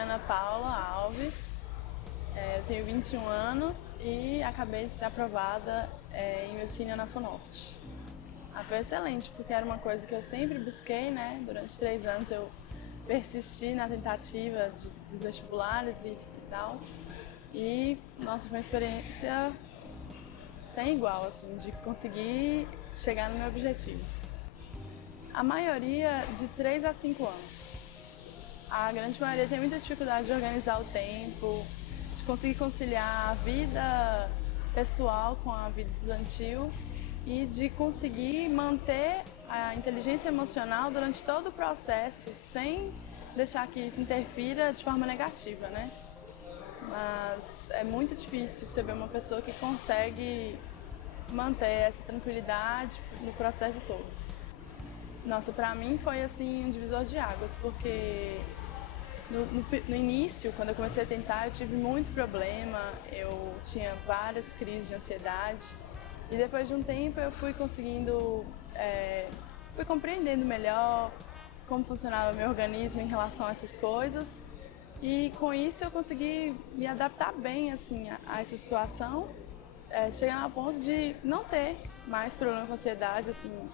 nome é Ana Paula Alves, eu tenho 21 anos e acabei de ser aprovada em medicina na FUNORTE. Foi excelente, porque era uma coisa que eu sempre busquei, né? Durante 3 anos eu persisti na tentativa dos vestibulares e tal. E, nossa, foi uma experiência sem igual, assim, de conseguir chegar no meu objetivo. A maioria de 3 a 5 anos. A grande maioria tem muita dificuldade de organizar o tempo, de conseguir conciliar a vida pessoal com a vida estudantil e de conseguir manter a inteligência emocional durante todo o processo, sem deixar que isso interfira de forma negativa, né? Mas é muito difícil você ver uma pessoa que consegue manter essa tranquilidade no processo todo. Nossa, pra mim foi assim um divisor de águas, porque no início, quando eu comecei a tentar, eu tive muito problema, eu tinha várias crises de ansiedade. E depois de um tempo eu fui conseguindo, fui compreendendo melhor como funcionava o meu organismo em relação a essas coisas. E com isso eu consegui me adaptar bem assim, a essa situação, chegando ao ponto de não ter mais problema com ansiedade, assim,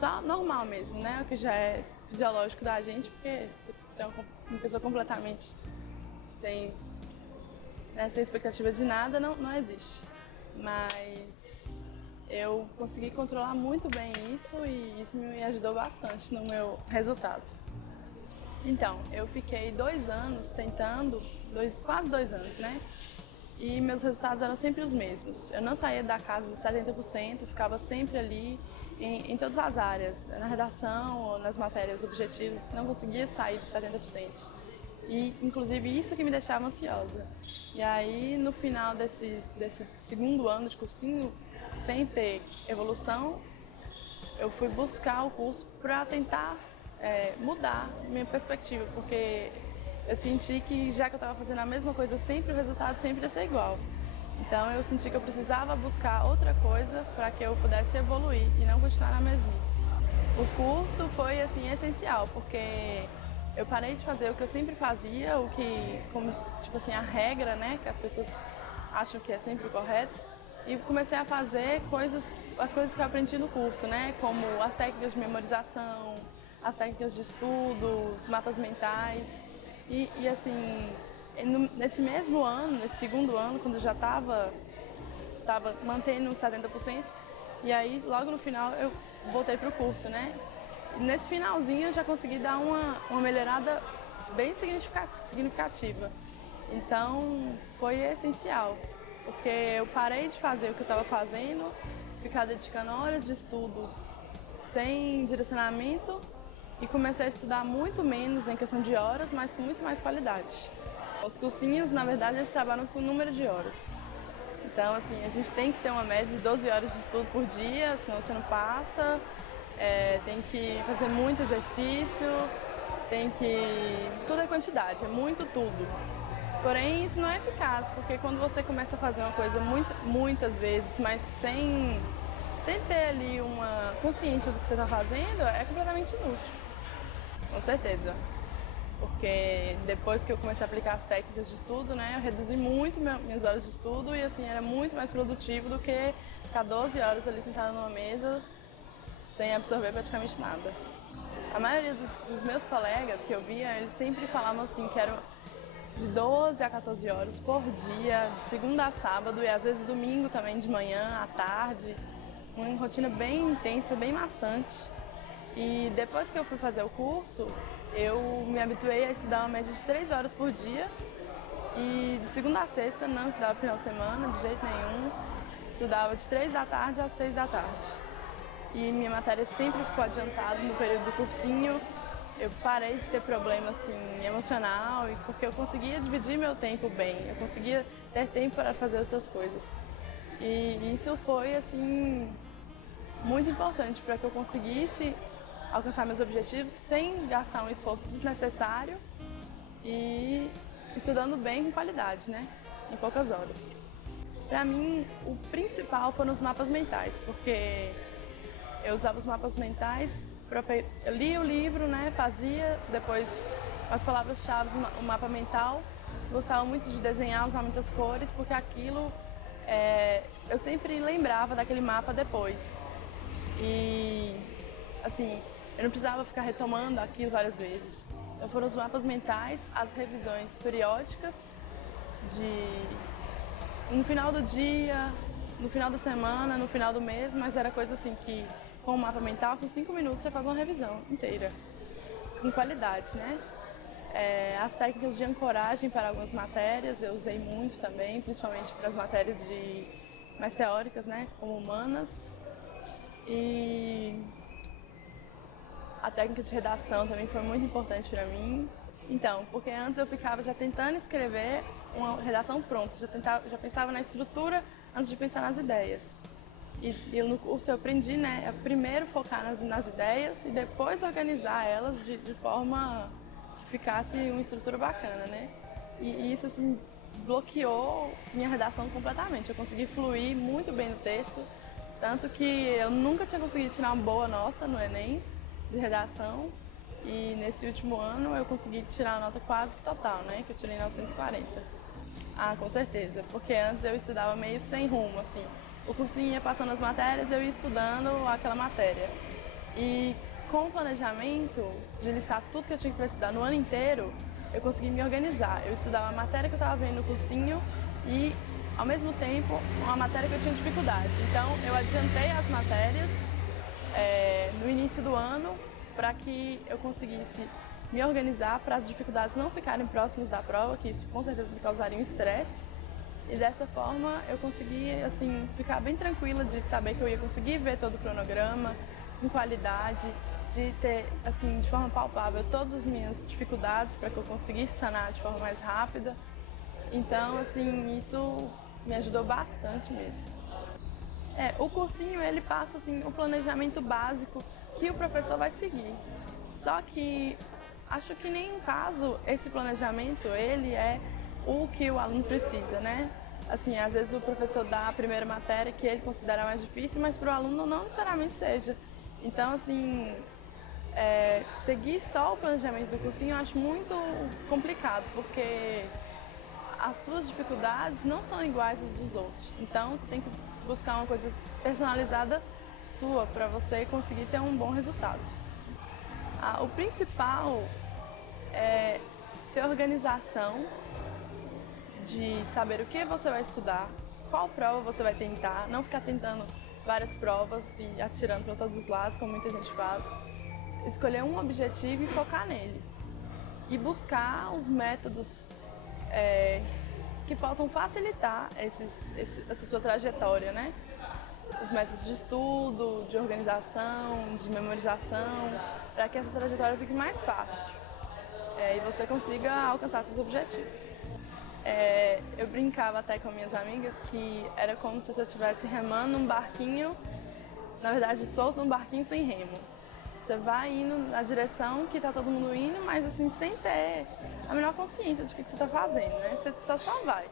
só normal mesmo, né? O que já é fisiológico da gente, porque você é uma pessoa completamente sem expectativa de nada, não existe. Mas eu consegui controlar muito bem isso e isso me ajudou bastante no meu resultado. Então, eu fiquei 2 anos tentando, quase 2 anos, né? E meus resultados eram sempre os mesmos. Eu não saía da casa dos 70%, ficava sempre ali em todas as áreas, na redação ou nas matérias objetivas, não conseguia sair dos 70%. E, inclusive, isso que me deixava ansiosa. E aí, no final desse segundo ano de cursinho, sem ter evolução, eu fui buscar o curso para tentar mudar minha perspectiva, porque eu senti que já que eu estava fazendo a mesma coisa sempre, o resultado sempre ia ser igual. Então eu senti que eu precisava buscar outra coisa para que eu pudesse evoluir e não continuar na mesmice. O curso foi assim essencial, porque eu parei de fazer o que eu sempre fazia, o que, como tipo assim, a regra, né, que as pessoas acham que é sempre o correto, e comecei a fazer as coisas que eu aprendi no curso, né, como as técnicas de memorização, as técnicas de estudo, os mapas mentais. E assim, nesse mesmo ano, nesse segundo ano, quando eu já estava mantendo 70%, e aí logo no final eu voltei para o curso, né? E nesse finalzinho eu já consegui dar uma melhorada bem significativa. Então foi essencial, porque eu parei de fazer o que eu estava fazendo, ficar dedicando horas de estudo sem direcionamento, e comecei a estudar muito menos em questão de horas, mas com muito mais qualidade. Os cursinhos, na verdade, eles trabalham com número de horas. Então, assim, a gente tem que ter uma média de 12 horas de estudo por dia, senão você não passa. Tem que fazer muito exercício, tudo é quantidade, é muito tudo. Porém, isso não é eficaz, porque quando você começa a fazer uma coisa muitas vezes, mas sem ter ali uma consciência do que você está fazendo, é completamente inútil. Com certeza, porque depois que eu comecei a aplicar as técnicas de estudo, né, eu reduzi muito minhas horas de estudo e assim, era muito mais produtivo do que ficar 12 horas ali sentada numa mesa sem absorver praticamente nada. A maioria dos meus colegas que eu via, eles sempre falavam assim que eram de 12 a 14 horas por dia, de segunda a sábado e às vezes domingo também de manhã, à tarde. Uma rotina bem intensa, bem maçante. E depois que eu fui fazer o curso, eu me habituei a estudar uma média de 3 horas por dia. E de segunda a sexta, não estudava final de semana, de jeito nenhum. Estudava de 3 da tarde às 6 da tarde. E minha matéria sempre ficou adiantada no período do cursinho. Eu parei de ter problema assim, emocional, porque eu conseguia dividir meu tempo bem. Eu conseguia ter tempo para fazer outras coisas. E isso foi assim, muito importante para que eu conseguisse alcançar meus objetivos sem gastar um esforço desnecessário e estudando bem com qualidade, né? Em poucas horas. Para mim, o principal foram os mapas mentais, porque eu usava os mapas mentais, eu lia o livro, né? Fazia, depois as palavras-chave, o mapa mental. Gostava muito de desenhar, usar muitas cores, porque aquilo eu sempre lembrava daquele mapa depois. E assim, eu não precisava ficar retomando aquilo várias vezes. Então foram os mapas mentais, as revisões periódicas, no final do dia, no final da semana, no final do mês, mas era coisa assim que, com o mapa mental, com 5 minutos você faz uma revisão inteira, com qualidade, né? As técnicas de ancoragem para algumas matérias eu usei muito também, principalmente para as matérias mais teóricas, né, como humanas. E a técnica de redação também foi muito importante para mim. Então, porque antes eu ficava já tentando escrever uma redação pronta, já pensava na estrutura antes de pensar nas ideias. E no curso eu aprendi, né, a primeiro focar nas ideias e depois organizar elas de forma que ficasse uma estrutura bacana, né? E isso, assim, desbloqueou minha redação completamente. Eu consegui fluir muito bem no texto, tanto que eu nunca tinha conseguido tirar uma boa nota no Enem de redação. E nesse último ano eu consegui tirar a nota quase que total, né? Que eu tirei 940. Ah, com certeza, porque antes eu estudava meio sem rumo, assim. O cursinho ia passando as matérias, eu ia estudando aquela matéria. E com o planejamento de listar tudo que eu tinha que estudar no ano inteiro, eu consegui me organizar. Eu estudava a matéria que eu estava vendo no cursinho e, ao mesmo tempo, uma matéria que eu tinha dificuldade. Então, eu adiantei as matérias no início do ano para que eu conseguisse me organizar para as dificuldades não ficarem próximas da prova, que isso com certeza me causaria um estresse. E dessa forma eu consegui, assim, ficar bem tranquila de saber que eu ia conseguir ver todo o cronograma com qualidade, de ter, assim, de forma palpável todas as minhas dificuldades para que eu conseguisse sanar de forma mais rápida. Então, assim, isso me ajudou bastante mesmo. O cursinho, ele passa, assim, o planejamento básico que o professor vai seguir. Só que acho que em nenhum caso esse planejamento, ele é o que o aluno precisa, né? Assim, às vezes o professor dá a primeira matéria que ele considera mais difícil, mas para o aluno não necessariamente seja. Então, assim, seguir só o planejamento do cursinho eu acho muito complicado, porque as suas dificuldades não são iguais às dos outros. Então, você tem que buscar uma coisa personalizada sua para você conseguir ter um bom resultado. O principal é ter organização, de saber o que você vai estudar, qual prova você vai tentar, não ficar tentando várias provas e atirando para todos os lados, como muita gente faz. Escolher um objetivo e focar nele. E buscar os métodos que possam facilitar essa sua trajetória, né? Os métodos de estudo, de organização, de memorização, para que essa trajetória fique mais fácil e você consiga alcançar seus objetivos. Eu brincava até com minhas amigas que era como se você estivesse remando num barquinho, na verdade solto num barquinho sem remo. Você vai indo na direção que está todo mundo indo, mas assim, sem ter a menor consciência de que você está fazendo, né? Você só vai.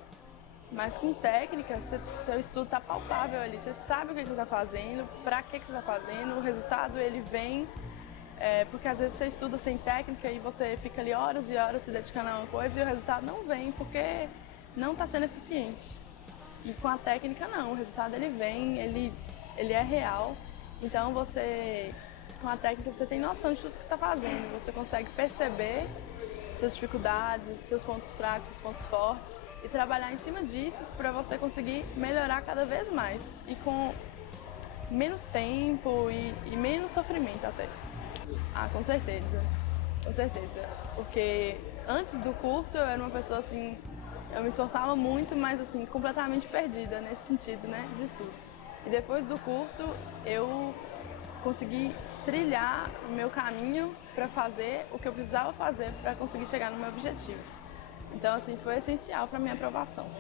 Mas com técnica, seu estudo está palpável ali, você sabe o que você está fazendo, para que você está fazendo, o resultado ele vem, porque às vezes você estuda sem técnica e você fica ali horas e horas se dedicando a uma coisa e o resultado não vem porque não está sendo eficiente. E com a técnica não, o resultado ele vem, ele é real, então com a técnica você tem noção de tudo que você está fazendo, você consegue perceber suas dificuldades, seus pontos fracos, seus pontos fortes, e trabalhar em cima disso para você conseguir melhorar cada vez mais e com menos tempo e menos sofrimento até. Com certeza, com certeza. Porque antes do curso eu era uma pessoa assim, eu me esforçava muito, mas assim, completamente perdida nesse sentido, né, de estudos. E depois do curso eu consegui trilhar o meu caminho para fazer o que eu precisava fazer para conseguir chegar no meu objetivo. Então, assim, foi essencial para a minha aprovação.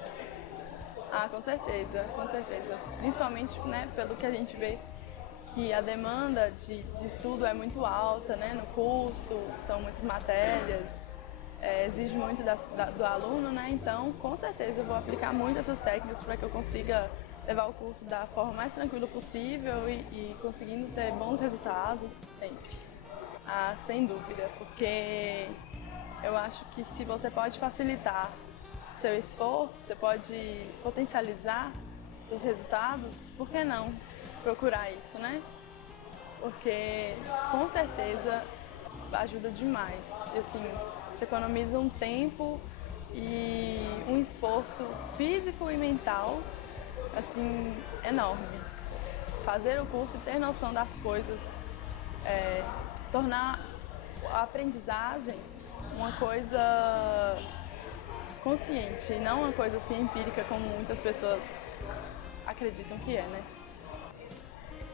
Com certeza, com certeza. Principalmente, né, pelo que a gente vê que a demanda de estudo é muito alta, né, no curso, são muitas matérias, exige muito do aluno, né, então, com certeza, eu vou aplicar muito essas técnicas para que eu consiga levar o curso da forma mais tranquila possível e conseguindo ter bons resultados sempre. Sem dúvida, porque Eu acho que se você pode facilitar seu esforço, você pode potencializar seus resultados, por que não procurar isso, né? Porque com certeza ajuda demais. E, assim, te economiza um tempo e um esforço físico e mental assim, enorme. Fazer o curso e ter noção das coisas, tornar a aprendizagem uma coisa consciente, não uma coisa assim empírica como muitas pessoas acreditam que é, né?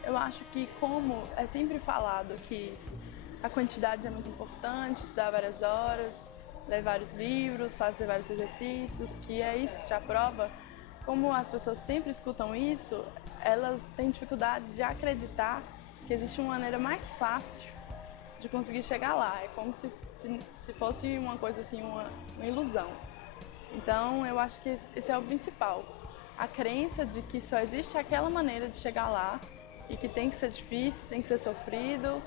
Eu acho que, como é sempre falado que a quantidade é muito importante, estudar várias horas, ler vários livros, fazer vários exercícios, que é isso que te aprova, como as pessoas sempre escutam isso, elas têm dificuldade de acreditar que existe uma maneira mais fácil de conseguir chegar lá. É como se fosse uma coisa assim, uma ilusão. Então eu acho que esse é o principal. A crença de que só existe aquela maneira de chegar lá e que tem que ser difícil, tem que ser sofrido.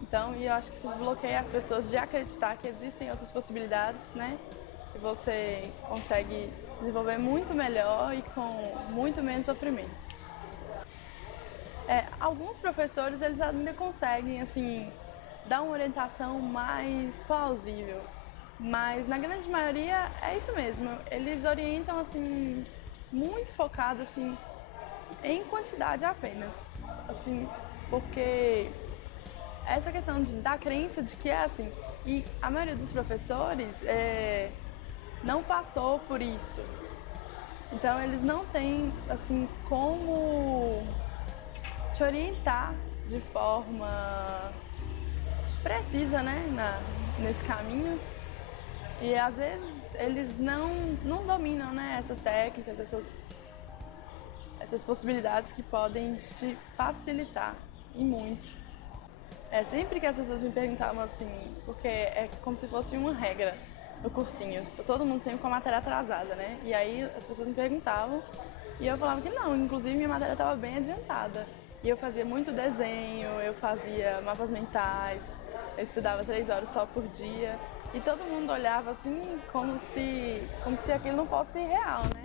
Então, eu acho que isso bloqueia as pessoas de acreditar que existem outras possibilidades, né? Que você consegue desenvolver muito melhor e com muito menos sofrimento. Alguns professores, eles ainda conseguem, assim, dar uma orientação mais plausível, mas na grande maioria é isso mesmo. Eles orientam, assim, muito focado, assim, em quantidade apenas, assim, porque essa questão da crença de que é assim, e a maioria dos professores não passou por isso, então eles não têm assim como te orientar de forma precisa, né, nesse caminho, e às vezes eles não dominam, né, essas técnicas, essas possibilidades que podem te facilitar e muito. Sempre que as pessoas me perguntavam assim, porque é como se fosse uma regra no cursinho, todo mundo sempre com a matéria atrasada, né? E aí as pessoas me perguntavam e eu falava que não, inclusive minha matéria estava bem adiantada. E eu fazia muito desenho, eu fazia mapas mentais, eu estudava 3 horas só por dia. E todo mundo olhava assim como se aquilo não fosse real, né?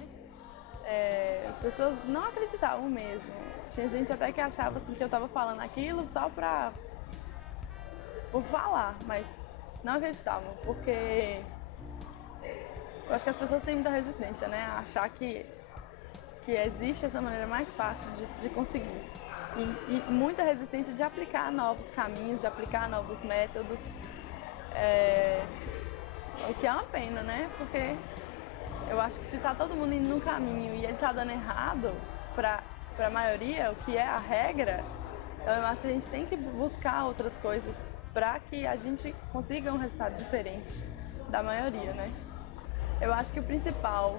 As pessoas não acreditavam mesmo. Tinha gente até que achava assim, que eu estava falando aquilo só por falar, mas não acreditavam, porque eu acho que as pessoas têm muita resistência, né? A achar que existe essa maneira mais fácil de conseguir. E muita resistência de aplicar novos caminhos, de aplicar novos métodos, o que é uma pena, né? Porque eu acho que se tá todo mundo indo num caminho e ele tá dando errado pra maioria, o que é a regra, então eu acho que a gente tem que buscar outras coisas para que a gente consiga um resultado diferente da maioria, né? Eu acho que o principal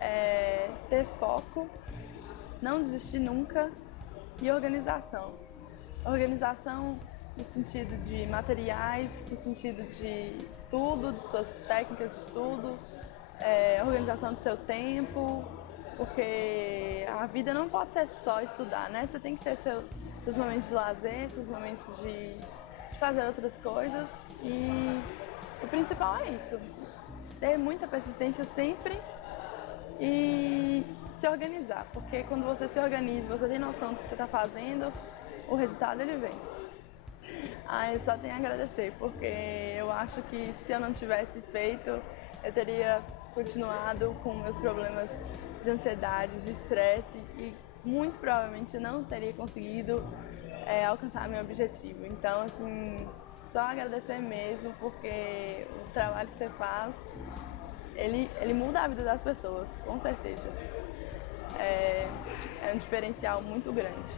é ter foco, não desistir nunca e organização. Organização no sentido de materiais, no sentido de estudo, de suas técnicas de estudo, organização do seu tempo, porque a vida não pode ser só estudar, né? Você tem que ter seus momentos de lazer, seus momentos de fazer outras coisas, e o principal é isso, ter muita persistência sempre e se organizar, porque quando você se organiza, você tem noção do que você está fazendo, o resultado ele vem. Eu só tenho a agradecer, porque eu acho que se eu não tivesse feito, eu teria continuado com meus problemas de ansiedade, de estresse, e muito provavelmente não teria conseguido alcançar meu objetivo. Então, assim, só agradecer mesmo, porque o trabalho que você faz, ele muda a vida das pessoas, com certeza. É um diferencial muito grande.